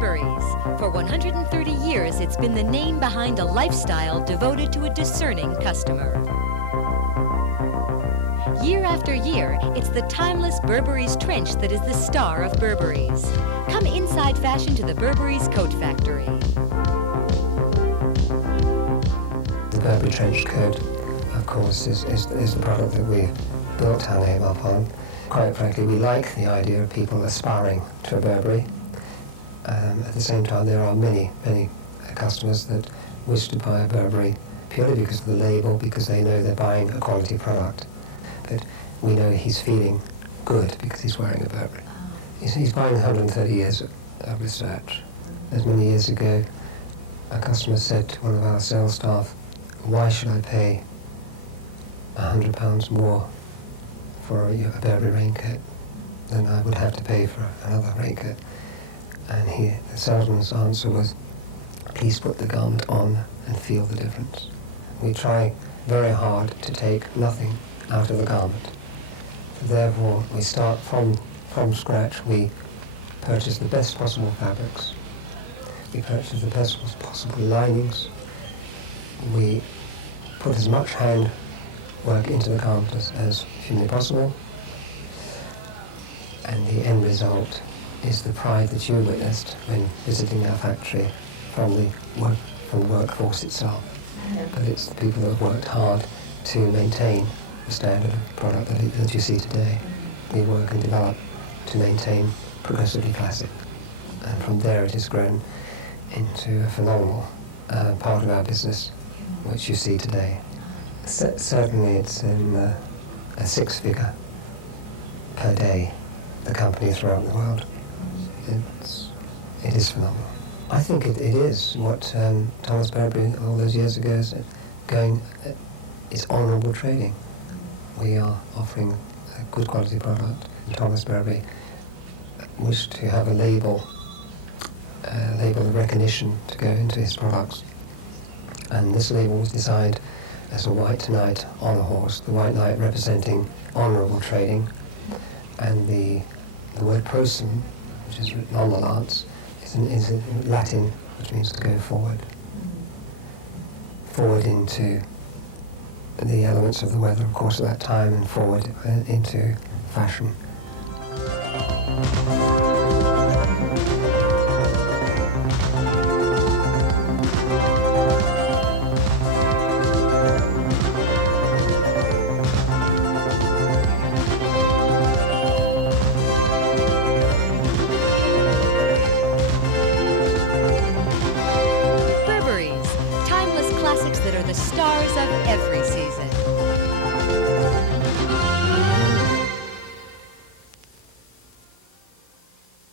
Burberrys. For 130 years, it's been the name behind a lifestyle devoted to a discerning customer. Year after year, it's the timeless Burberry's trench that is the star of Burberry's. Come inside fashion to the Burberry's Coat Factory. The Burberry trench coat, of course, is the product that we've built our name upon. Quite frankly, we like the idea of people aspiring to a Burberry. At the same time, there are many customers that wish to buy a Burberry purely because of the label, because they know they're buying a quality product. But we know he's feeling good because he's wearing a Burberry. He's buying 130 years of research. As many years ago, a customer said to one of our sales staff, "Why should I pay £100 more for a Burberry raincoat than I would have to pay for another raincoat?" And the salesman's answer was, "Please put the garment on and feel the difference." We try very hard to take nothing out of the garment. Therefore, we start from scratch. We purchase the best possible fabrics. We purchase the best possible linings. We put as much hand work into the garment as humanly possible. And the end result is the pride that you witnessed when visiting our factory from the workforce itself. But it's the people that have worked hard to maintain the standard of product that you see today. We work and develop to maintain progressively classic. And from there it has grown into a phenomenal part of our business, which you see today. Certainly it's in a six-figure per day, the company throughout the world. It is phenomenal. I think it is what Thomas Burberry all those years ago said, it's honourable trading. We are offering a good quality product. Thomas Burberry wished to have a label of recognition to go into his products. And this label was designed as a white knight on a horse, the white knight representing honourable trading, and the word prosum, which is written on the lance, is in Latin, which means to go forward. Forward into the elements of the weather, of course, at that time, and forward into fashion. Burberry's, timeless classics that are the stars of every season.